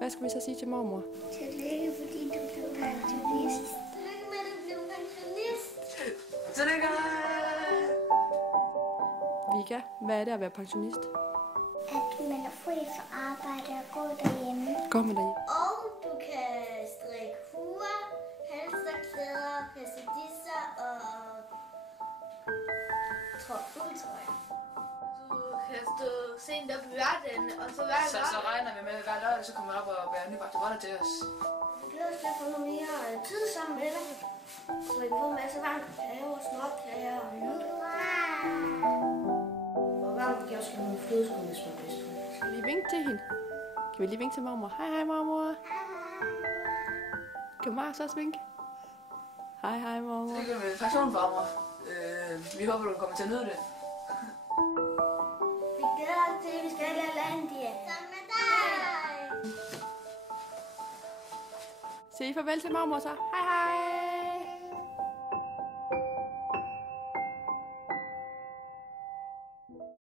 Hvad skal vi så sige til mormor? Tillykke, fordi du blev pensionist. Tillykke med, at du blev pensionist. Tillykke! Vika, hvad er det at være pensionist? At man er fri for arbejde og gå derhjemme. Går man derhjemme? Og du kan strikke huer, halsterklæder, passadisser og uldtrøjer. Du kan stå sent op i hverdagen, og så hver Så regner vi med, at hver lørdag, så kommer op og bærer nybagte boller til os. Vi glæder os til at få noget mere tid sammen med dig. Så vi kan få en masse varmt kakao og småkager og jul. Og varmt kan også have nogle flødeskum, hvis man vil. Skal vi lige vinke til hende? Kan vi lige vinke til mormor? Hej, hej, mormor. Kan Mars også vinke? Hej, hej, mormor. Tillykke med pensionfarmer. Vi håber, du kommer til at nyde det. Vi glæder os til, at vi skal have LaLandia. Sammen med dig! Sig farvel til mormor så. Hej, hej.